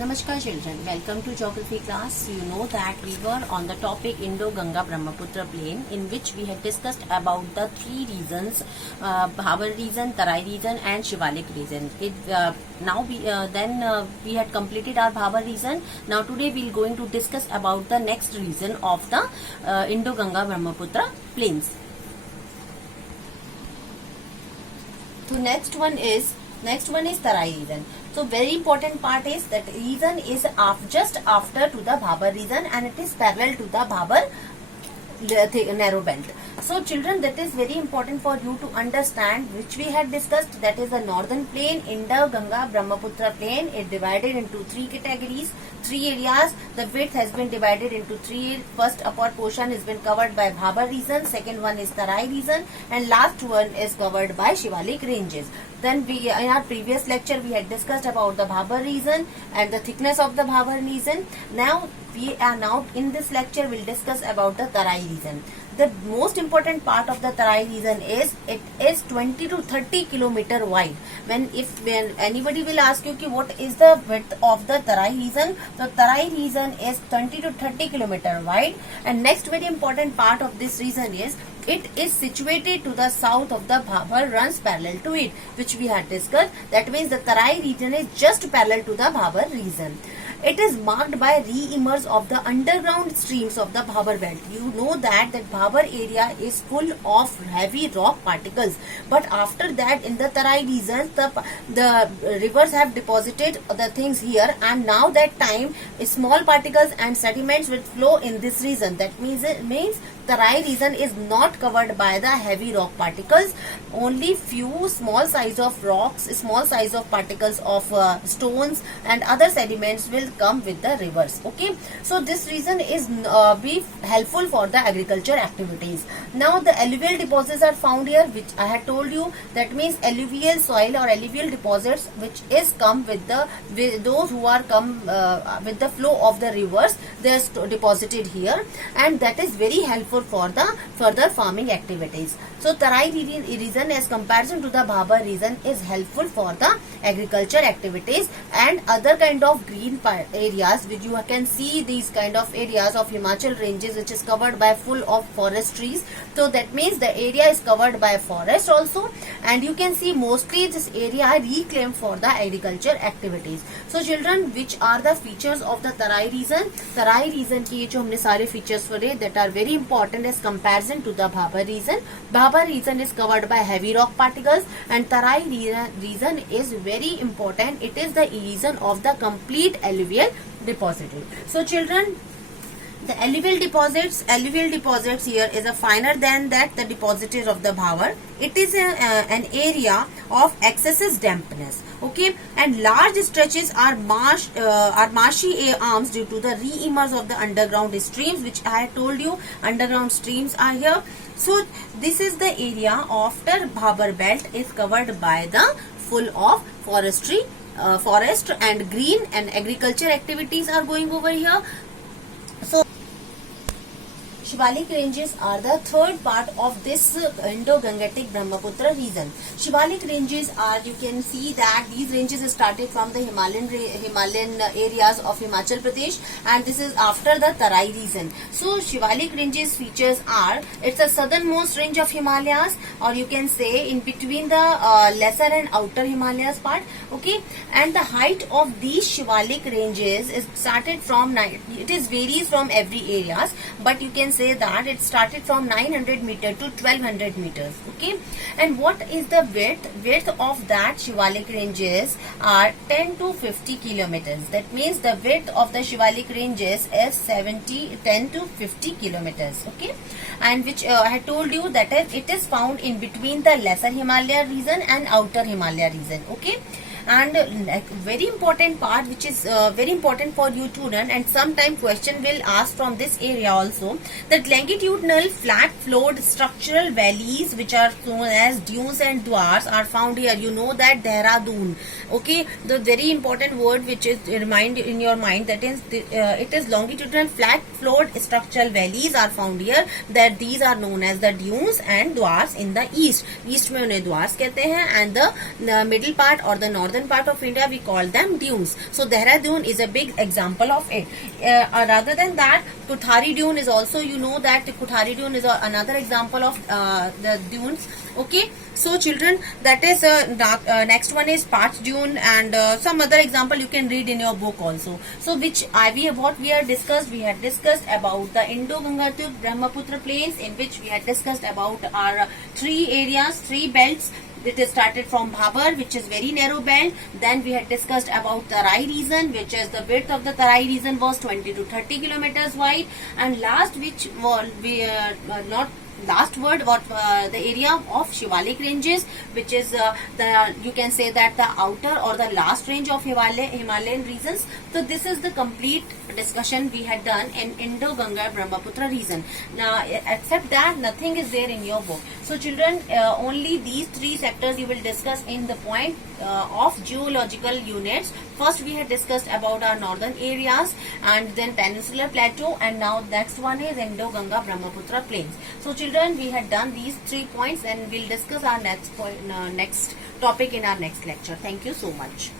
Namaskar children, welcome to geography class. You know that we were on the topic Indo-Ganga Brahmaputra plain, in which we had discussed about the three regions, Bhabar region, Tarai region and Shivalik region. We had completed our Bhabar region. Now today we are going to discuss about the next region of the Indo-Ganga Brahmaputra plains. So next one is Tarai region. So very important part is that region is just after to the Bhabar region, and it is parallel to the Bhabar narrow belt. So children, that is very important for you to understand, which we had discussed, that is the northern plain, Indo-Ganga Brahmaputra plain. It divided into three categories, three areas. The width has been divided into three. First upper portion has been covered by Bhabar region, second one is Tarai region, and last one is covered by Shivalik ranges. Then in our previous lecture we had discussed about the Bhabar region and the thickness of the Bhabar region. Now in this lecture we'll discuss about the Tarai region. The most important part of the Tarai region is it is 20 to 30 kilometer wide. When anybody will ask you what is the width of the Tarai region, the Tarai region is 20 to 30 kilometer wide. And next very important part of this region is it is situated to the south of the Bhabar, runs parallel to it, which we had discussed. That means the Tarai region is just parallel to the Bhabar region. It is marked by re-emerge of the underground streams of the Bhabar belt. You know that Bhabar area is full of heavy rock particles, but after that in the Tarai region the rivers have deposited the things here, and now that time small particles and sediments will flow in this region. That means Tarai region is not covered by the heavy rock particles. Only few small size of rocks, small size of particles of stones and other sediments will come with the rivers. Okay, so this region is be helpful for the agriculture activities. Now the alluvial deposits are found here, which I had told you. That means alluvial soil or alluvial deposits, which is come with those who are come with the flow of the rivers. They are deposited here, and that is very helpful for the further farming activities. So Tarai region as comparison to the Bhabar region is helpful for the agriculture activities and other kind of green areas, which you can see these kind of areas of Himachal ranges, which is covered by full of forest trees. So that means the area is covered by forest also, and you can see mostly this area reclaimed for the agriculture activities. So children, which are the features of the Tarai region? Tarai region की जो हमने सारे features पढ़े that are very important as comparison to the Bhabar region. Bhabar region is covered by heavy rock particles, and Tarai region is very important. It is the region of the complete alluvial depository. So children, the alluvial deposits here is a finer than that the depositories of the Bhabar. It is an area of excessive dampness. Okay, and large stretches are marshy arms due to the re-emerge of the underground streams, which I had told you underground streams are here. So this is the area after Bhabar belt is covered by the full of forest and green, and agriculture activities are going over here. So Shivalik ranges are the third part of this Indo-Gangetic Brahmaputra region. Shivalik ranges are, you can see that these ranges started from the Himalayan areas of Himachal Pradesh, and this is after the Tarai region. So Shivalik ranges features are, it's a southernmost range of Himalayas, or you can say in between the lesser and outer Himalayas part. Okay, and the height of these Shivalik ranges is started from varies from every areas, but you can say that it started from 900 meter to 1200 meters. Okay, and what is the width of that Shivalik ranges are 10 to 50 kilometers. That means the width of the Shivalik ranges is 10 to 50 kilometers. Okay, and which I had told you that it is found in between the lesser Himalaya region and outer Himalaya region. Okay, and very important part, which is very important for you to learn, and sometime question will ask from this area also, that longitudinal flat flowed structural valleys, which are known as dunes and dwars, are found here. You know that Dehradun. Okay, the very important word which is remind in your mind, that is it is longitudinal flat flowed structural valleys are found here, that these are known as the dunes and dwars in the east. East में उन्हें dwars कहते हैं, and the middle part or the northern northern part of India, we call them dunes. So Dehradun is a big example of it. Rather than that, Kuthari Dune is also, you know that Kuthari Dune is another example of the dunes. Okay, so children, that is next one is Parch Dune, and some other example you can read in your book also. So what we had discussed about the Indo-Gangetic Brahmaputra plains, in which we had discussed about our three areas, three belts. It is started from Bhabar, which is very narrow belt. Then we had discussed about Tarai region, which is the width of the Tarai region was 20 to 30 kilometers wide. And last, which was the area of Shivalik ranges, which is you can say that the outer or the last range of Himalayan regions. So this is the complete discussion we had done in Indo-Ganga Brahmaputra region. Now, except that, nothing is there in your book. So children, only these three sectors you will discuss in the point of geological units. First we had discussed about our northern areas, and then peninsular plateau, and now next one is Indo-Ganga Brahmaputra plains. So children, we had done these 3 points, and we'll discuss our next topic in our next lecture. Thank you so much.